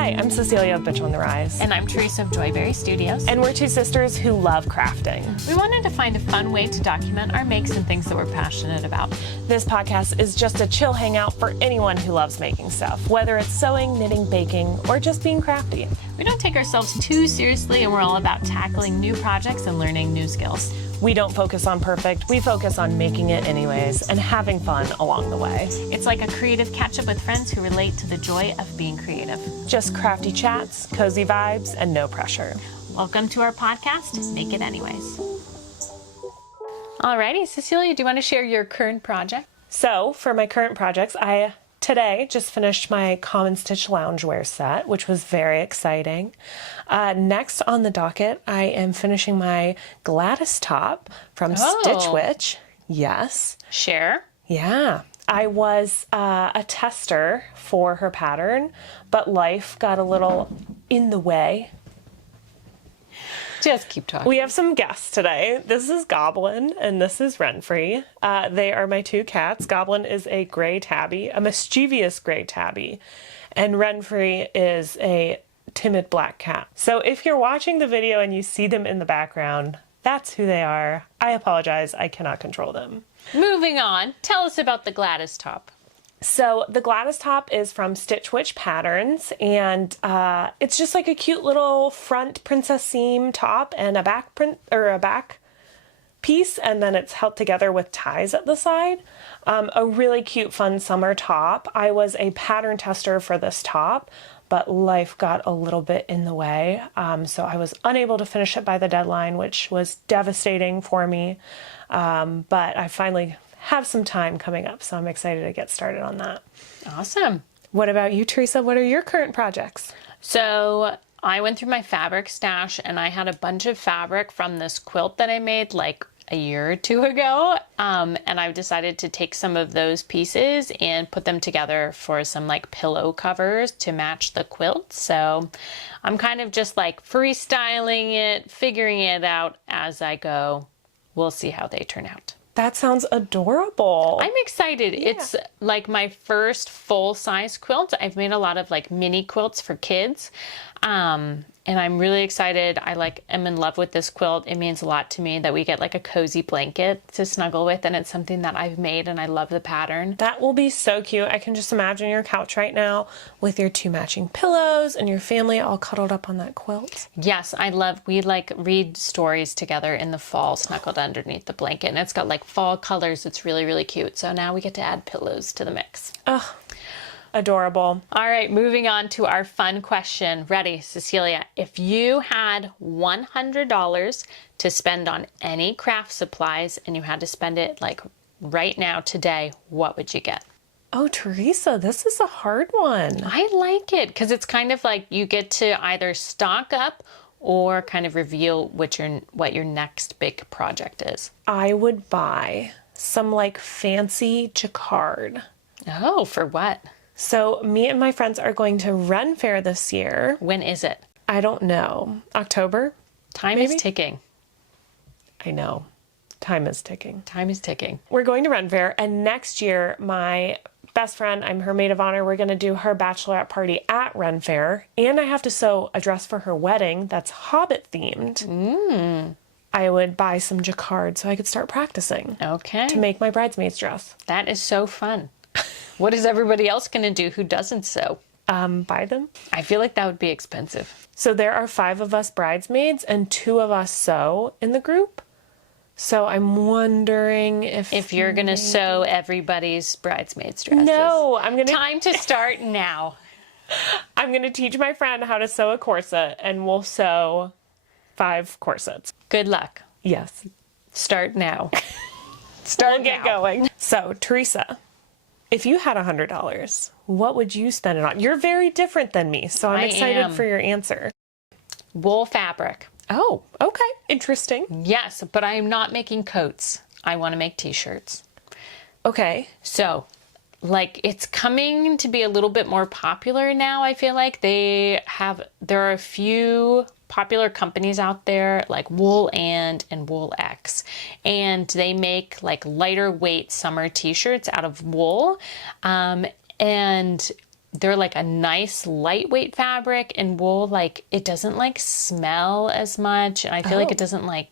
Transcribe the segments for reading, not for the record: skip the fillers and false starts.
Hi, I'm Cecilia of Bitch on the Rise. And I'm Teresa of Joyberry Studios. And we're two sisters who love crafting. We wanted to find a fun way to document our makes and things that we're passionate about. This podcast is just a chill hangout for anyone who loves making stuff, whether it's sewing, knitting, baking, or just being crafty. We don't take ourselves too seriously, and we're all about tackling new projects and learning new skills. We don't focus on perfect, we focus on making it anyways and having fun along the way. It's like a creative catch-up with friends who relate to the joy of being creative. Just crafty chats, cozy vibes, and no pressure. Welcome to our podcast, Make It Anyways. Alrighty, Cecilia, do you want to share your current project? So, for my current projects, I today just finished my Common Stitch Loungewear set, which was very exciting. Next on the docket, I am finishing my Gladys top from Stitch Witch. Yes. Share. Yeah. I was a tester for her pattern, but life got a little in the way. Just keep talking. We have some guests today. This is Goblin and this is Renfri. They are my two cats. Goblin is a gray tabby, a mischievous gray tabby, and Renfri is a timid black cat. So if you're watching the video and you see them in the background, that's who they are. I apologize, I cannot control them. Moving on, tell us about the Gladys top. So the Gladys top is from Stitch Witch Patterns, and it's just like a cute little front princess seam top and a back print or a back piece, and then it's held together with ties at the side. A really cute, fun summer top. I was a pattern tester for this top, but life got a little bit in the way, so I was unable to finish it by the deadline, which was devastating for me. But I finally have some time coming up, so I'm excited to get started on that. Awesome. What about you, Teresa? What are your current projects? So I went through my fabric stash and I had a bunch of fabric from this quilt that I made like a year or two ago. And I've decided to take some of those pieces and put them together for some like pillow covers to match the quilt. So I'm kind of just like freestyling it, figuring it out as I go. We'll see how they turn out. That sounds adorable. I'm excited. Yeah. It's like my first full-size quilt. I've made a lot of like mini quilts for kids. And I'm really excited. am in love with this quilt. It means a lot to me that we get like a cozy blanket to snuggle with, and it's something that I've made and I love the pattern. That will be so cute. I can just imagine your couch right now with your two matching pillows and your family all cuddled up on that quilt. Yes, we like read stories together in the fall, snuggled underneath the blanket, and it's got like fall colors. It's really, really cute. So now we get to add pillows to the mix. Oh, adorable. All right, moving on to our fun question. Ready, Cecilia? If you had $100 to spend on any craft supplies and you had to spend it like right now, today, what would you get? Oh, Teresa, this is a hard one. I like it because it's kind of like you get to either stock up or kind of reveal what your next big project is. I would buy some like fancy jacquard. Oh, for what? So me and my friends are going to Ren Fair this year. When is it? I don't know. October? Time maybe? is ticking. I know. Time is ticking. Time is ticking. We're going to Ren Fair, and next year my best friend, I'm her maid of honor, we're going to do her bachelorette party at Ren Fair, and I have to sew a dress for her wedding that's Hobbit themed. I would buy some jacquard so I could start practicing. Okay. To make my bridesmaid's dress. That is so fun. What is everybody else going to do who doesn't sew? Buy them. I feel like that would be expensive. So there are 5 of us bridesmaids and 2 of us sew in the group. So I'm wondering if you're going to sew everybody's bridesmaids dresses. No, I'm going to... Time to start now. I'm going to teach my friend how to sew a corset, and we'll sew 5 corsets. Good luck. Yes. Start now. We'll get going. So, Teresa, if you had $100, what would you spend it on? You're very different than me, so I'm excited for your answer. Wool fabric. Oh, okay. Interesting. Yes, but I am not making coats. I want to make t-shirts. Okay. So, like, it's coming to be a little bit more popular now, I feel like. There are a few popular companies out there like Wool and Wool X, and they make like lighter weight summer t-shirts out of wool, and they're like a nice lightweight fabric, and wool, like it doesn't like smell as much, and I feel like it doesn't like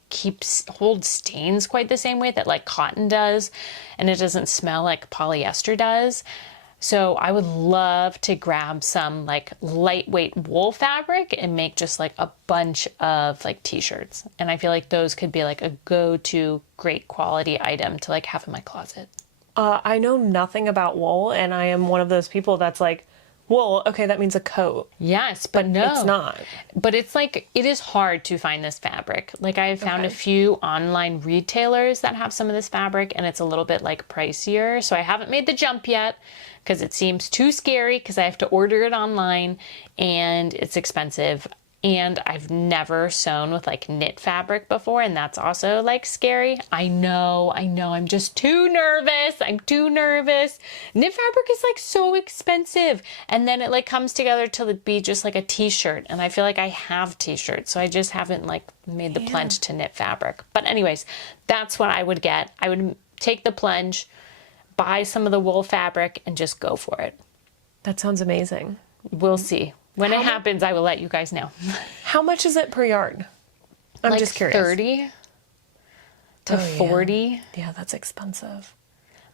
hold stains quite the same way that like cotton does, and it doesn't smell like polyester does. So I would love to grab some like lightweight wool fabric and make just like a bunch of like t-shirts, and I feel like those could be like a go-to great quality item to like have in my closet. I know nothing about wool, and I am one of those people that's like, wool, okay, that means a coat. Yes, but no. It's not. But it's like, it is hard to find this fabric. Like I have found a few online retailers that have some of this fabric, and it's a little bit like pricier. So I haven't made the jump yet because it seems too scary because I have to order it online and it's expensive. And I've never sewn with like knit fabric before, and that's also like scary. I know, I'm just too nervous. I'm too nervous. Knit fabric is like so expensive, and then it like comes together to be just like a t-shirt, and I feel like I have t-shirts, so I just haven't like made the plunge to knit fabric. But anyways, that's what I would get. I would take the plunge, buy some of the wool fabric, and just go for it. That sounds amazing. We'll see. When it happens, I will let you guys know. How much is it per yard? I'm like just curious. 30 to 40. Yeah, that's expensive.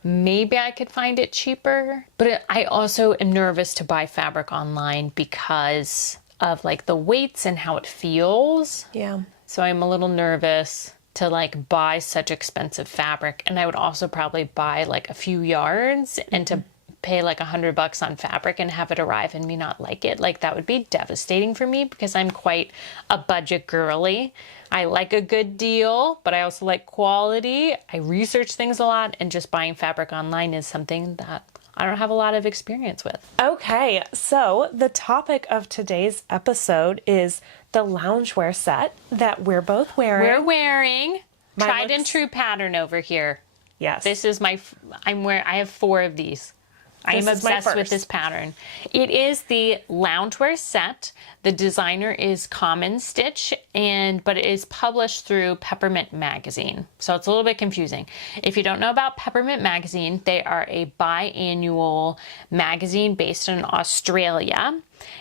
Maybe I could find it cheaper. But I also am nervous to buy fabric online because of like the weights and how it feels. Yeah. So I'm a little nervous to like buy such expensive fabric. And I would also probably buy like a few yards and to pay like $100 on fabric and have it arrive and me not like it. Like that would be devastating for me because I'm quite a budget girly. I like a good deal, but I also like quality. I research things a lot, and just buying fabric online is something that I don't have a lot of experience with. Okay, so the topic of today's episode is the loungewear set that we're both wearing. We're wearing tried and true pattern over here. Yes. This is I have 4 of these. I am obsessed with this pattern. It is the loungewear set. The designer is Common Stitch, but it is published through Peppermint Magazine. So it's a little bit confusing. If you don't know about Peppermint Magazine, they are a biannual magazine based in Australia.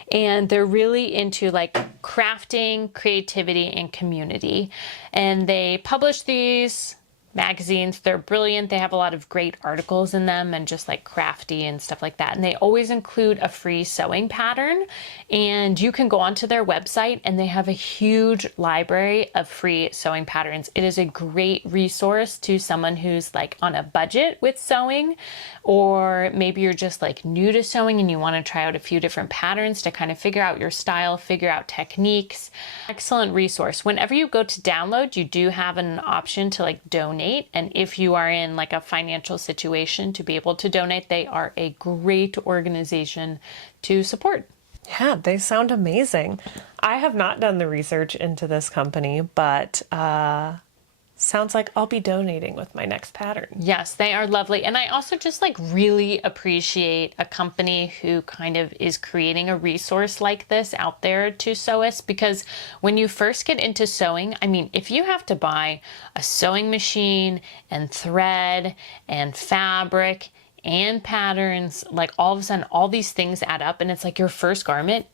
And they're really into like crafting, creativity, and community. And they publish these magazines. They're brilliant. They have a lot of great articles in them and just like crafty and stuff like that. And they always include a free sewing pattern, and you can go onto their website and they have a huge library of free sewing patterns. It is a great resource to someone who's like on a budget with sewing, or maybe you're just like new to sewing and you want to try out a few different patterns to kind of figure out your style, figure out techniques. Excellent resource. Whenever you go to download, you do have an option to like donate. And if you are in like a financial situation to be able to donate, they are a great organization to support. Yeah, they sound amazing. I have not done the research into this company, but sounds like I'll be donating with my next pattern. Yes, they are lovely. And I also just like really appreciate a company who kind of is creating a resource like this out there to sewists, because when you first get into sewing, I mean, if you have to buy a sewing machine and thread and fabric and patterns, like all of a sudden all these things add up, and it's like your first garment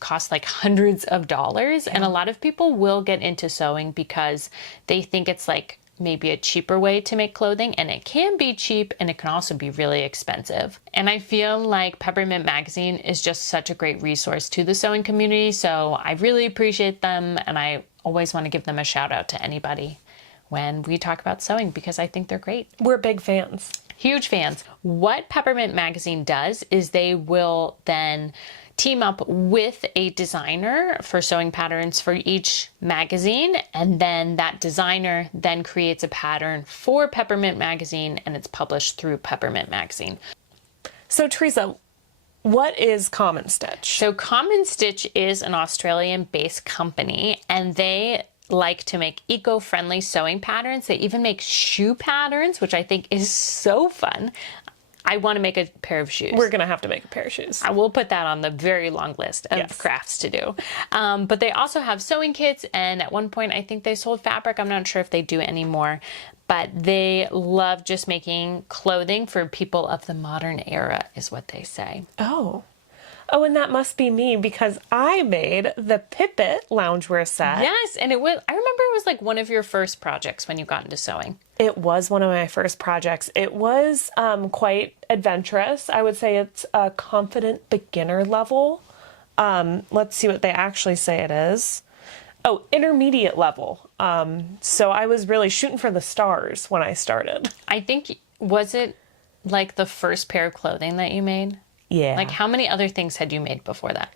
cost like hundreds of dollars. And a lot of people will get into sewing because they think it's like maybe a cheaper way to make clothing, and it can be cheap and it can also be really expensive. And I feel like Peppermint Magazine is just such a great resource to the sewing community, so I really appreciate them, and I always want to give them a shout out to anybody when we talk about sewing because I think they're great. We're big fans. Huge fans. What Peppermint Magazine does is they will then team up with a designer for sewing patterns for each magazine, and then that designer then creates a pattern for Peppermint Magazine, and it's published through Peppermint Magazine. So Teresa, what is Common Stitch? So Common Stitch is an Australian-based company, and they like to make eco-friendly sewing patterns. They even make shoe patterns, which I think is so fun. I want to make a pair of shoes. We're going to have to make a pair of shoes. I will put that on the very long list of crafts to do. But they also have sewing kits, and at one point I think they sold fabric. I'm not sure if they do anymore, but they love just making clothing for people of the modern era is what they say. Oh, Oh, and that must be me because I made the Pipit Loungewear Set. Yes, and I remember it was like one of your first projects when you got into sewing. It was one of my first projects. It was quite adventurous. I would say it's a confident beginner level. Let's see what they actually say it is. Oh, intermediate level. So I was really shooting for the stars when I started. I think, was it like the first pair of clothing that you made? Yeah. Like how many other things had you made before that?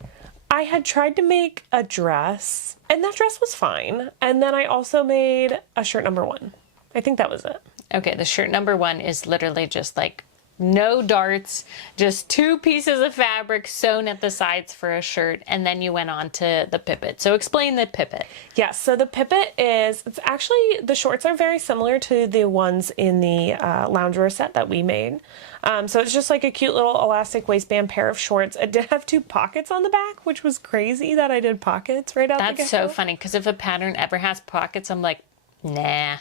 I had tried to make a dress, and that dress was fine. And then I also made a shirt number 1. I think that was it. Okay, the shirt number 1 is literally just like no darts, just 2 pieces of fabric sewn at the sides for a shirt, and then you went on to the Pipit. So explain the Pipit. Yes, so the Pipit it's actually, the shorts are very similar to the ones in the loungewear set that we made. So it's just like a cute little elastic waistband pair of shorts. It did have 2 pockets on the back, which was crazy that I did pockets right out the get-go. That's so funny, because if a pattern ever has pockets, I'm like, nah.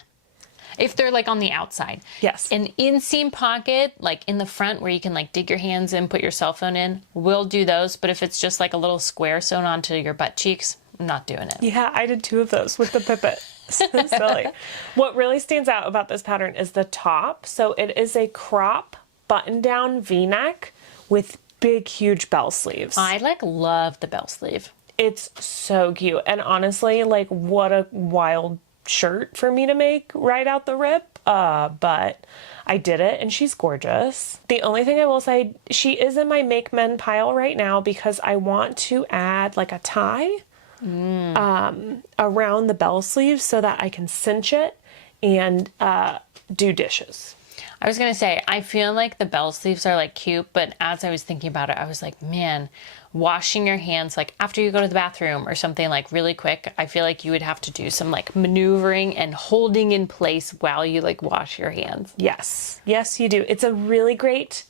If they're like on the outside. Yes. An inseam pocket, like in the front where you can like dig your hands in, put your cell phone in, we'll do those. But if it's just like a little square sewn onto your butt cheeks, I'm not doing it. Yeah, I did 2 of those with the Pipit. So silly. What really stands out about this pattern is the top. So it is a crop button-down V-neck with big, huge bell sleeves. I like love the bell sleeve. It's so cute. And honestly, like what a wild shirt for me to make right out the rip. But I did it and she's gorgeous. The only thing I will say, she is in my make men pile right now because I want to add like a tie around the bell sleeve so that I can cinch it and do dishes. I was going to say, I feel like the bell sleeves are like cute, but as I was thinking about it, I was like, man, washing your hands like after you go to the bathroom or something like really quick, I feel like you would have to do some like maneuvering and holding in place while you like wash your hands. Yes. Yes, you do. It's a really great,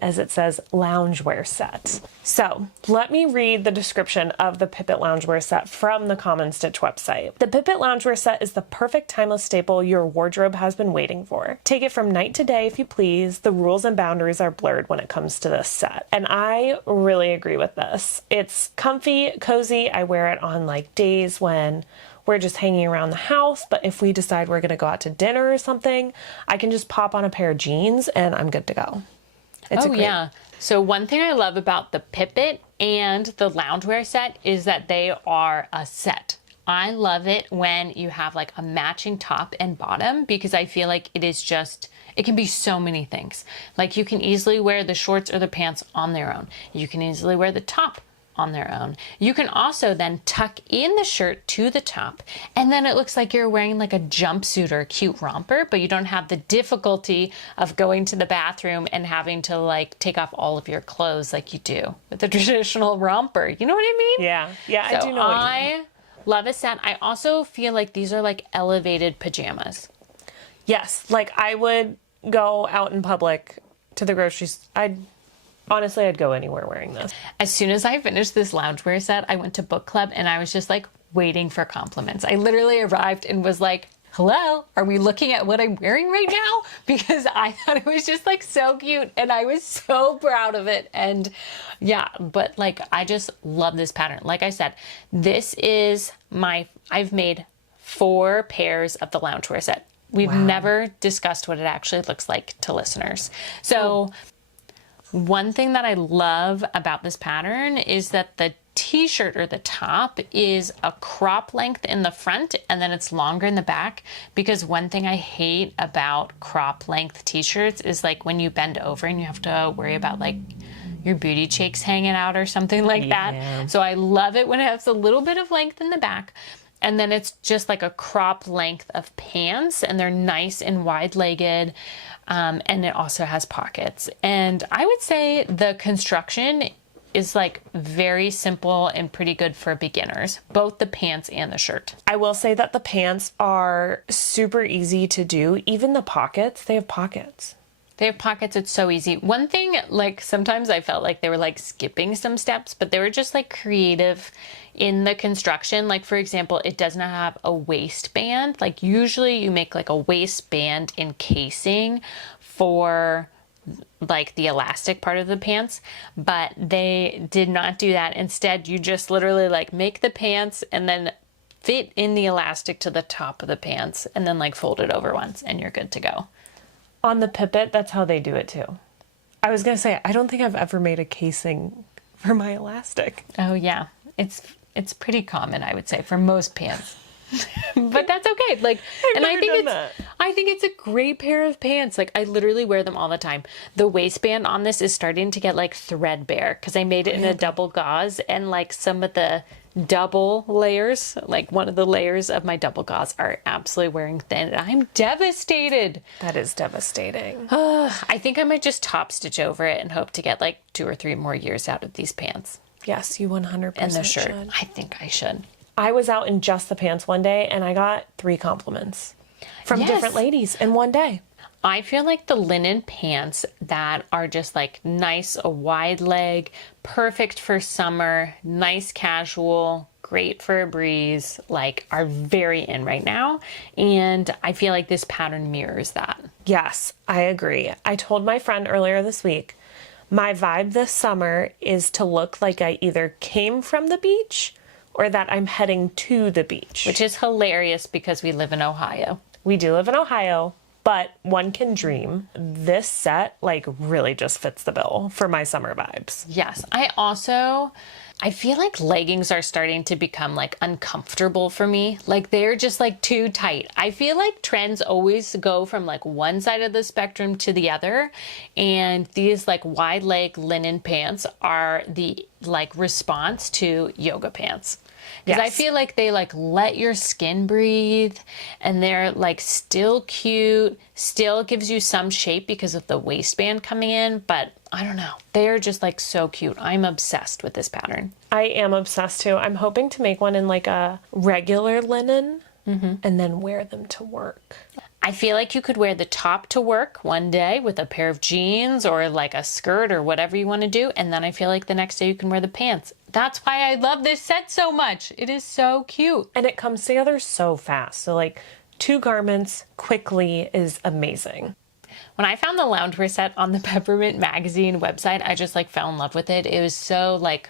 as it says, loungewear set. So let me read the description of the Pipit Loungewear Set from the Common Stitch website. The Pipit Loungewear Set is the perfect timeless staple your wardrobe has been waiting for. Take it from night to day if you please. The rules and boundaries are blurred when it comes to this set. And I really agree with this. It's comfy, cozy. I wear it on like days when we're just hanging around the house, but if we decide we're gonna go out to dinner or something, I can just pop on a pair of jeans and I'm good to go. It's yeah. So one thing I love about the Pipit and the loungewear set is that they are a set. I love it when you have like a matching top and bottom because I feel like it is just, it can be so many things. Like you can easily wear the shorts or the pants on their own. You can easily wear the top on their own. You can also then tuck in the shirt to the top and then it looks like you're wearing like a jumpsuit or a cute romper, but you don't have the difficulty of going to the bathroom and having to like take off all of your clothes like you do with the traditional romper. You know what I mean? Yeah. Yeah, So I do know what you mean. I love a set. I also feel like these are like elevated pajamas. Yes, like I would go out in public to the groceries. Honestly, I'd go anywhere wearing this. As soon as I finished this loungewear set, I went to book club and I was just like waiting for compliments. I literally arrived and was like, hello, are we looking at what I'm wearing right now? Because I thought it was just like so cute and I was so proud of it. And yeah, but like, I just love this pattern. Like I said, this is I've made 4 pairs of the loungewear set. We've never discussed what it actually looks like to listeners. So one thing that I love about this pattern is that the t-shirt or the top is a crop length in the front and then it's longer in the back, because one thing I hate about crop length t-shirts is like when you bend over and you have to worry about like your booty cheeks hanging out or something like that. So I love it when it has a little bit of length in the back. And then it's just like a crop length of pants and they're nice and wide-legged. And it also has pockets. And I would say the construction is like very simple and pretty good for beginners, both the pants and the shirt. I will say that the pants are super easy to do. Even the pockets, they have pockets. They have pockets. It's so easy. One thing, like sometimes I felt like they were like skipping some steps, but they were just like creative in the construction. Like for example, it does not have a waistband. Like usually you make like a waistband encasing for like the elastic part of the pants, but they did not do that. Instead, you just literally like make the pants and then fit in the elastic to the top of the pants and then like fold it over once and you're good to go. On the pipet, that's how they do it too. I was going to say, I don't think I've ever made a casing for my elastic. Oh yeah. It's pretty common, I would say, for most pants. But that's okay. Like, and I think it's a great pair of pants. Like, I literally wear them all the time. The waistband on this is starting to get like threadbare because I made it in a double gauze, and like some of the double layers, like one of the layers of my double gauze are absolutely wearing thin. I'm devastated. That is devastating. I think I might just top stitch over it and hope to get like 2 or 3 more years out of these pants. Yes, you 100% And the shirt. should. I think I should. I was out in just the pants one day and I got 3 compliments from different ladies in one day. I feel like the linen pants that are just like nice, a wide leg, perfect for summer, nice casual, great for a breeze, like are very in right now. And I feel like this pattern mirrors that. Yes, I agree. I told my friend earlier this week, my vibe this summer is to look like I either came from the beach or that I'm heading to the beach. Which is hilarious because we live in Ohio. We do live in Ohio, but one can dream. This set like really just fits the bill for my summer vibes. Yes. I feel like leggings are starting to become like uncomfortable for me. Like they're just like too tight. I feel like trends always go from like one side of the spectrum to the other. And these like wide leg linen pants are the like response to yoga pants. Because I feel like they like let your skin breathe and they're like still cute, still gives you some shape because of the waistband coming in, but I don't know. They're just like so cute. I'm obsessed with this pattern. I am obsessed too. I'm hoping to make one in like a regular linen and then wear them to work. I feel like you could wear the top to work one day with a pair of jeans or like a skirt or whatever you want to do. And then I feel like the next day you can wear the pants. That's why I love this set so much. It is so cute. And it comes together so fast. So like 2 garments quickly is amazing. When I found the loungewear set on the Peppermint Magazine website, I just like fell in love with it. It was so like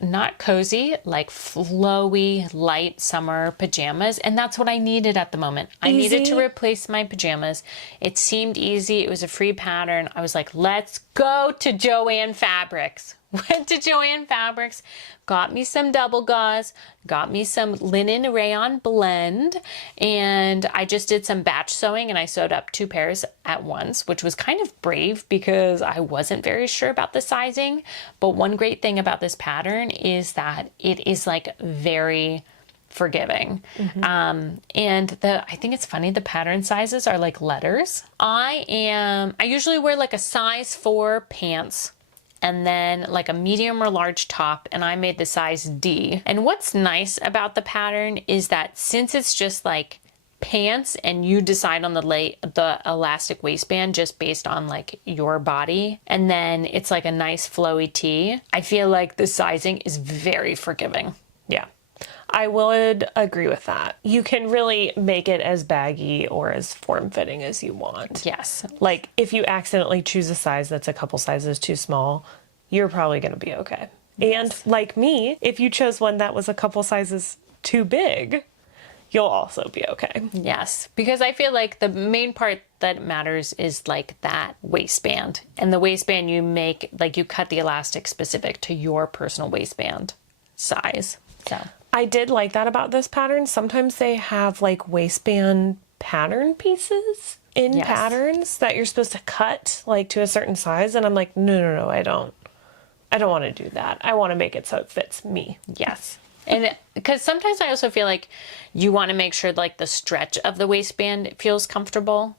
not cozy, like flowy, light summer pajamas. And that's what I needed at the moment. I needed to replace my pajamas. It seemed easy. It was a free pattern. I was like, let's go to Joann Fabrics. Went to Joann Fabrics, got me some double gauze, got me some linen rayon blend, and I just did some batch sewing and I sewed up 2 pairs at once, which was kind of brave because I wasn't very sure about the sizing. But one great thing about this pattern is that it is like very forgiving. And I think it's funny, the pattern sizes are like letters. I usually wear like a size 4 pants and then like a medium or large top, and I made the size D. And what's nice about the pattern is that since it's just like pants and you decide on the elastic waistband just based on like your body, and then it's like a nice flowy tee, I feel like the sizing is very forgiving. Yeah, I would agree with that. You can really make it as baggy or as form-fitting as you want. Yes. Like if you accidentally choose a size that's a couple sizes too small, you're probably going to be okay. And like me, if you chose one that was a couple sizes too big, you'll also be okay. Yes, because I feel like the main part that matters is like that waistband. And the waistband you make, like you cut the elastic specific to your personal waistband size. So I did like that about this pattern. Sometimes they have like waistband pattern pieces in patterns that you're supposed to cut like to a certain size. And I'm like, no, I don't want to do that. I want to make it so it fits me. Yes. And because sometimes I also feel like you want to make sure like the stretch of the waistband feels comfortable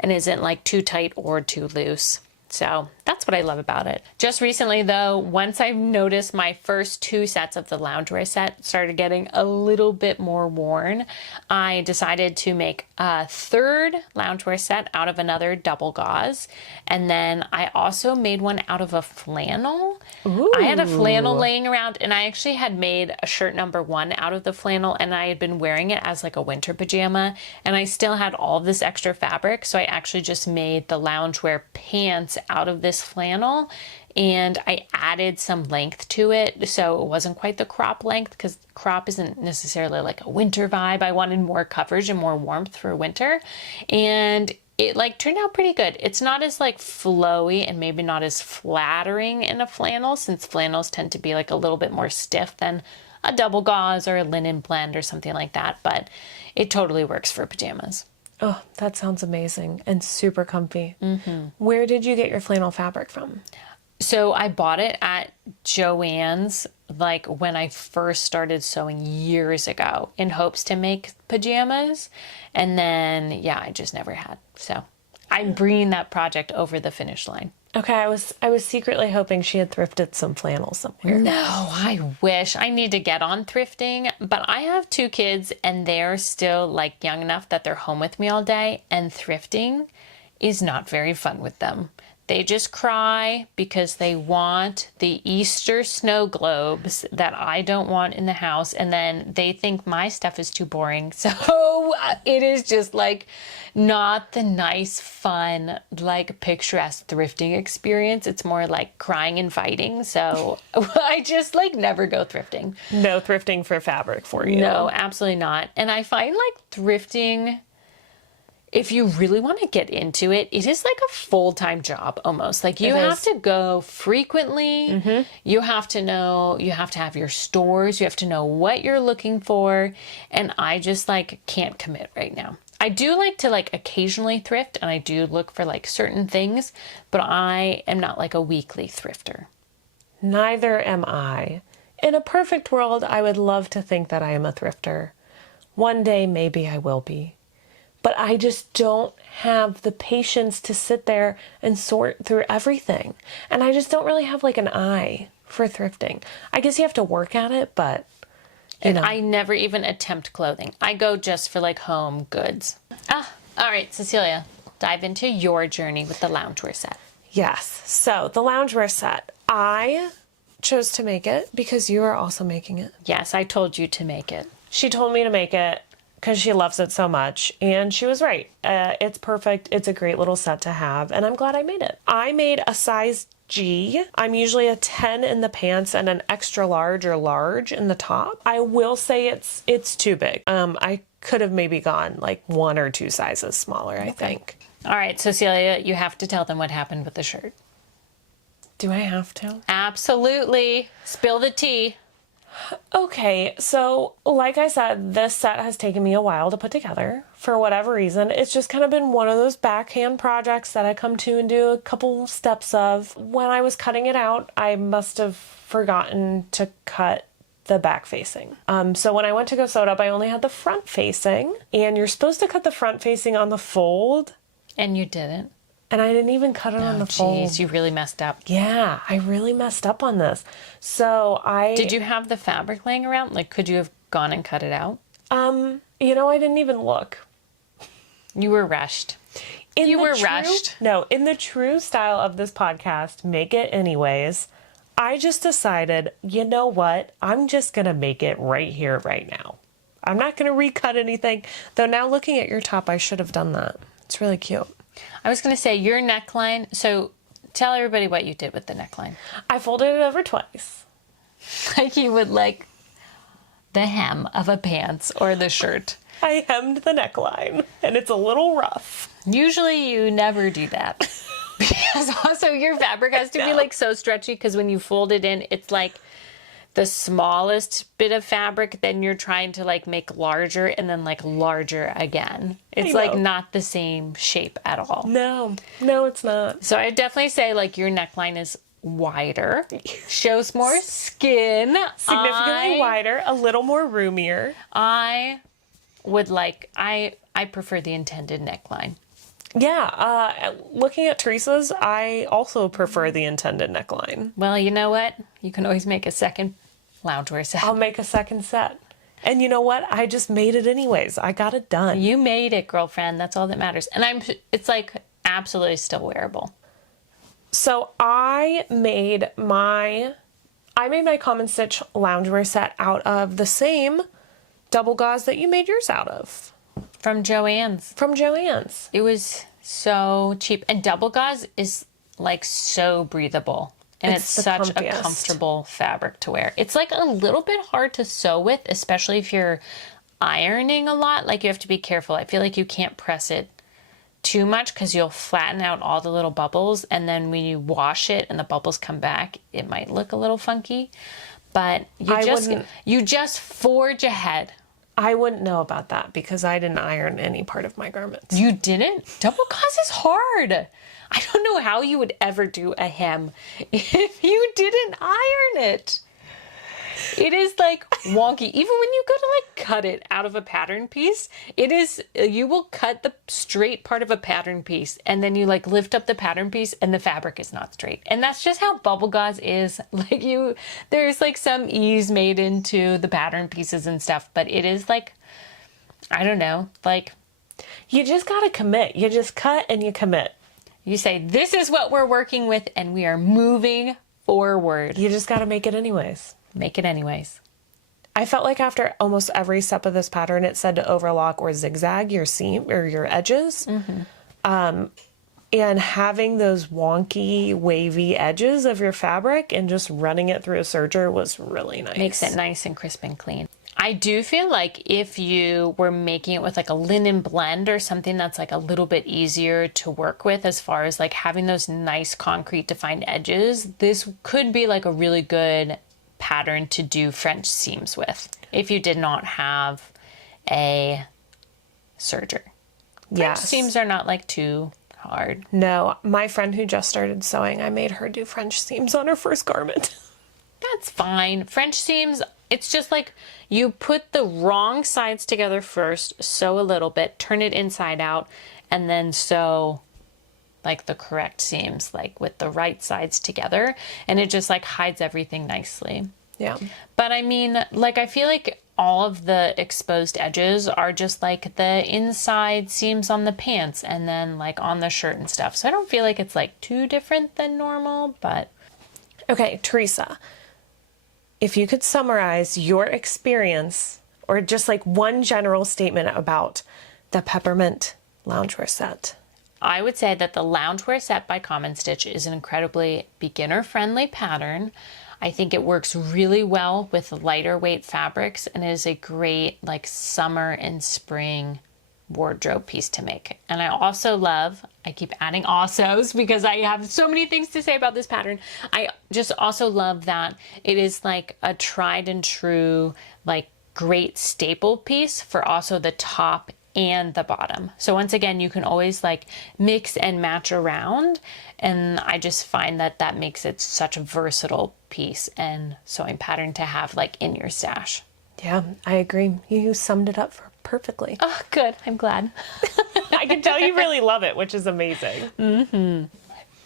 and isn't like too tight or too loose. So That's what I love about it. Just recently though, once I noticed my first 2 sets of the loungewear set started getting a little bit more worn, I decided to make a 3rd loungewear set out of another double gauze. And then I also made one out of a flannel. Ooh. I had a flannel laying around, and I actually had made a shirt number 1 out of the flannel, and I had been wearing it as like a winter pajama, and I still had all of this extra fabric. So I actually just made the loungewear pants out of this flannel, and I added some length to it, so it wasn't quite the crop length, because crop isn't necessarily like a winter vibe. I wanted more coverage and more warmth for winter, and it like turned out pretty good. It's not as like flowy and maybe not as flattering in a flannel, since flannels tend to be like a little bit more stiff than a double gauze or a linen blend or something like that, but it totally works for pajamas. Oh, that sounds amazing and super comfy. Where did you get your flannel fabric from? So I bought it at Joann's like when I first started sewing years ago in hopes to make pajamas. And then, yeah, I just never had. So I'm bringing that project over the finish line. Okay, I was secretly hoping she had thrifted some flannel somewhere. No, I wish. I need to get on thrifting, but I have 2 kids and they're still like young enough that they're home with me all day, and thrifting is not very fun with them. They just cry because they want the Easter snow globes that I don't want in the house, and then they think my stuff is too boring. So it is just like not the nice, fun, like picturesque thrifting experience. It's more like crying and fighting. So I just like never go thrifting. No thrifting for fabric for you. No, absolutely not. And I find like thrifting, if you really want to get into it, it is like a full-time job almost. Like you have to go frequently. You have to know, you have to have your stores. You have to know what you're looking for. And I just like can't commit right now. I do like to like occasionally thrift, and I do look for like certain things, but I am not like a weekly thrifter. Neither am I. In a perfect world, I would love to think that I am a thrifter. One day, maybe I will be. But I just don't have the patience to sit there and sort through everything. And I just don't really have like an eye for thrifting. I guess you have to work at it, but And I never even attempt clothing. I go just for like home goods. All right, Cecilia, dive into your journey with the loungewear set. yes. So the loungewear set, I chose to make it because you are also making it. Yes, I told you to make it. She told me to make it because she loves it so much, and she was right. It's perfect. It's a great little set to have, and I'm glad I made it. I made a size G. I'm usually a 10 in the pants and an extra large or large in the top. I will say it's too big. I could have maybe gone like 1 or 2 sizes smaller, I think. All right, Cecilia, you have to tell them what happened with the shirt. Do I have to? Absolutely. Spill the tea. Okay, so like I said, this set has taken me a while to put together. For whatever reason, it's just kind of been one of those backhand projects that I come to and do a couple steps of. When I was cutting it out, I must have forgotten to cut the back facing. So when I went to go sew it up, I only had the front facing, and you're supposed to cut the front facing on the fold. And you didn't. And I didn't even cut it on the fold. Jeez, you really messed up. Yeah, I really messed up on this. So Did you have the fabric laying around? Like, could you have gone and cut it out? I didn't even look. You were rushed. Rushed. No, in the true style of this podcast, make it anyways, I just decided, you know what? I'm just going to make it right here, right now. I'm not going to recut anything. Though now looking at your top, I should have done that. It's really cute. I was going to say your neckline. So tell everybody what you did with the neckline. I folded it over twice. Like you would like the hem of a pants or the shirt. I hemmed the neckline, and it's a little rough. Usually you never do that. Because also your fabric has to be like so stretchy, because when you fold it in, it's like the smallest bit of fabric, then you're trying to like make larger and then like larger again. It's like not the same shape at all. No, it's not. So I definitely say like your neckline is wider, shows more skin. Significantly wider, a little more roomier. I would like, I prefer the intended neckline. Yeah, looking at Teresa's, I also prefer the intended neckline. Well, you know what? You can always make a second loungewear set. I'll make a second set. And you know what? I just made it anyways. I got it done. You made it, girlfriend. That's all that matters. And it's like absolutely still wearable. So I made my Common Stitch loungewear set out of the same double gauze that you made yours out of. From Joann's. From Joann's. It was so cheap. And double gauze is like so breathable. And it's such a comfortable fabric to wear. It's like a little bit hard to sew with, especially if you're ironing a lot. Like you have to be careful. I feel like you can't press it too much because you'll flatten out all the little bubbles. And then when you wash it and the bubbles come back, it might look a little funky. But you just forge ahead. I wouldn't know about that because I didn't iron any part of my garments. You didn't? Double gauze is hard. I don't know how you would ever do a hem if you didn't iron it. It is like wonky. Even when you go to like cut it out of a pattern piece, you will cut the straight part of a pattern piece and then you like lift up the pattern piece and the fabric is not straight. And that's just how bubble gauze is. Like there's like some ease made into the pattern pieces and stuff, but it is like, I don't know, like. You just gotta commit. You just cut and you commit. You say, this is what we're working with and we are moving forward. You just gotta make it anyways. Make it anyways. I felt like after almost every step of this pattern, it said to overlock or zigzag your seam or your edges. And having those wonky, wavy edges of your fabric and just running it through a serger was really nice. Makes it nice and crisp and clean. I do feel like if you were making it with like a linen blend or something that's like a little bit easier to work with as far as like having those nice concrete defined edges, this could be like a really good pattern to do French seams with if you did not have a serger. French seams are not like too hard. No, my friend who just started sewing, I made her do French seams on her first garment. That's fine. French seams, it's just like you put the wrong sides together first, sew a little bit, turn it inside out, and then sew like the correct seams, like with the right sides together, and it just like hides everything nicely. Yeah. But I mean, like I feel like all of the exposed edges are just like the inside seams on the pants and then like on the shirt and stuff. So I don't feel like it's like too different than normal, but. Okay, Teresa, if you could summarize your experience or just like one general statement about the Peppermint Loungewear Set. I would say that the Loungewear Set by Common Stitch is an incredibly beginner-friendly pattern. I think it works really well with lighter weight fabrics and is a great like summer and spring wardrobe piece to make. And I also love, I keep adding alsos because I have so many things to say about this pattern. I just also love that it is like a tried and true, like great staple piece for also the top and the bottom. So once again, you can always like mix and match around. And I just find that that makes it such a versatile piece and sewing pattern to have like in your stash. Yeah, I agree. You summed it up perfectly. Oh, good. I'm glad. I can tell you really love it, which is amazing. Mm-hmm.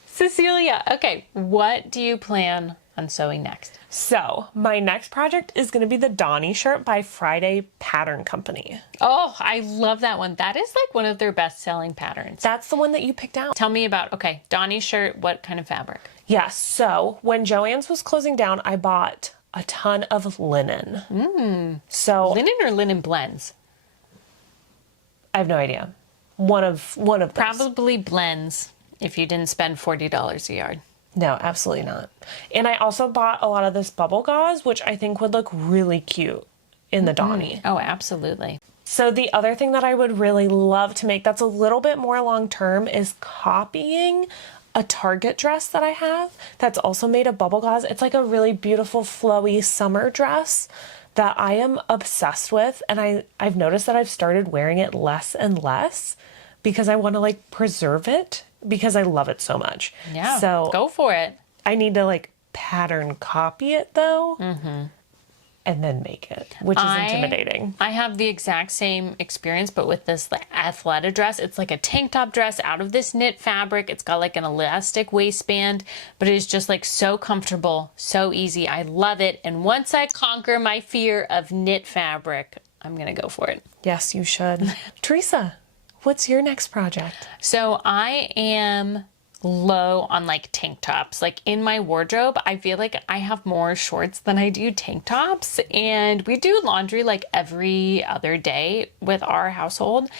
Cecilia, okay, what do you plan on sewing next? So my next project is going to be the Donnie shirt by Friday Pattern Company. Oh, I love that one. That is like one of their best-selling patterns. That's the one that you picked out. Tell me about, okay, Donnie shirt, what kind of fabric? Yes, so when Joann's was closing down, I bought a ton of linen. So linen or linen blends? I have no idea. One of those. Probably blends if you didn't spend $40 a yard. No, absolutely not. And I also bought a lot of this bubble gauze, which I think would look really cute in the Donnie. Oh, absolutely. So the other thing that I would really love to make that's a little bit more long term is copying a Target dress that I have that's also made of bubble gauze. It's like a really beautiful flowy summer dress that I am obsessed with, and I've noticed that I've started wearing it less and less because I want to like preserve it because I love it so much. Yeah, so go for it. I need to like pattern copy it though. and then make it, which is intimidating. I have the exact same experience, but with this like athleta dress. It's like a tank top dress out of this knit fabric. It's got like an elastic waistband, but it is just like so comfortable, so easy. I love it. And once I conquer my fear of knit fabric, I'm going to go for it. Yes, you should. Teresa, what's your next project? So I am low on like tank tops. Like in my wardrobe, I feel like I have more shorts than I do tank tops, and we do laundry like every other day with our household,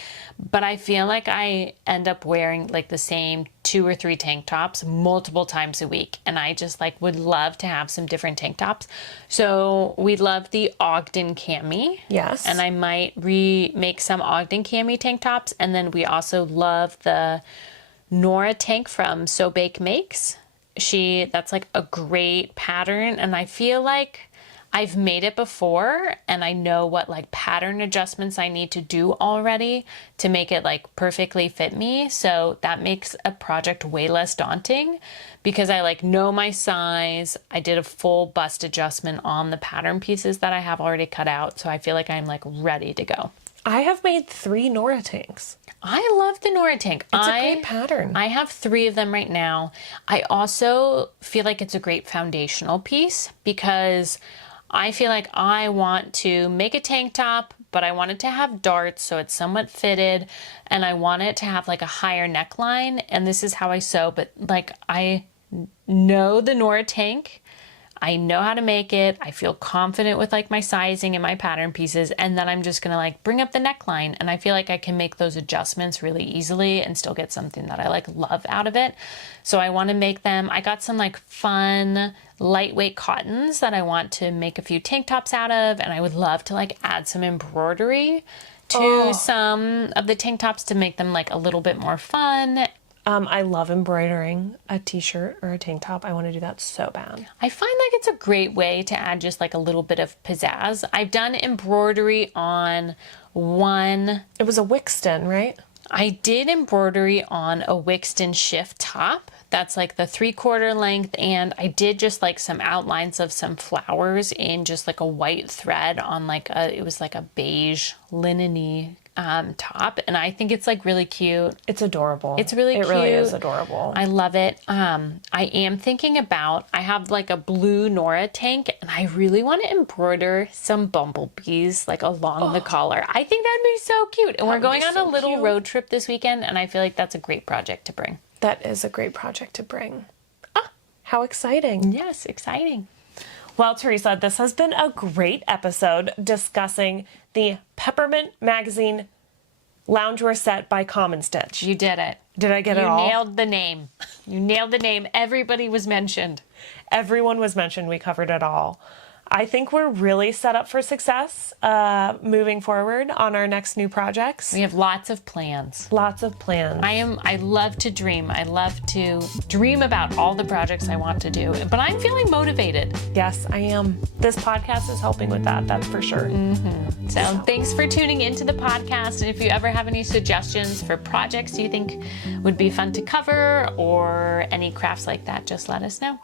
but I feel like I end up wearing like the same 2 or 3 tank tops multiple times a week, and I just like would love to have some different tank tops. So we love the Ogden cami. Yes. And I might remake some Ogden cami tank tops, and then we also love the Nora tank from So Bake Makes. That's like a great pattern, and I feel like I've made it before and I know what like pattern adjustments I need to do already to make it like perfectly fit me. So that makes a project way less daunting because I like know my size. I did a full bust adjustment on the pattern pieces that I have already cut out, so I feel like I'm like ready to go. I have made 3 Nora tanks. I love the Nora tank. It's a great pattern. I have 3 of them right now. I also feel like it's a great foundational piece because I feel like I want to make a tank top, but I want it to have darts so it's somewhat fitted, and I want it to have like a higher neckline, and this is how I sew, but like I know the Nora tank. I know how to make it. I feel confident with like my sizing and my pattern pieces. And then I'm just going to like bring up the neckline. And I feel like I can make those adjustments really easily and still get something that I like love out of it. So I want to make them. I got some like fun, lightweight cottons that I want to make a few tank tops out of. And I would love to like add some embroidery to some of the tank tops to make them like a little bit more fun. I love embroidering a t-shirt or a tank top. I want to do that so bad. I find like it's a great way to add just like a little bit of pizzazz. I've done embroidery on one. It was a Wixton, right? I did embroidery on a Wixton shift top. That's like the 3/4 length, and I did just like some outlines of some flowers in just like a white thread on like it was like a beige linen-y top, and I think it's like really cute. It's adorable. It's really cute. It really is adorable. I love it. I am thinking about, I have like a blue Nora tank, and I really want to embroider some bumblebees like along the collar. I think that'd be so cute. And we're going on a little road trip this weekend, and I feel like that's a great project to bring. That is a great project to bring. How exciting. Yes, exciting. Well, Teresa, this has been a great episode discussing the Peppermint Magazine Loungewear Set by Common Stitch. You did it. Did I get it all? You nailed the name. You nailed the name. Everybody was mentioned. Everyone was mentioned. We covered it all. I think we're really set up for success moving forward on our next new projects. We have lots of plans. Lots of plans. I love to dream. I love to dream about all the projects I want to do, but I'm feeling motivated. Yes, I am. This podcast is helping with that, that's for sure. So thanks for tuning into the podcast. And if you ever have any suggestions for projects you think would be fun to cover or any crafts like that, just let us know.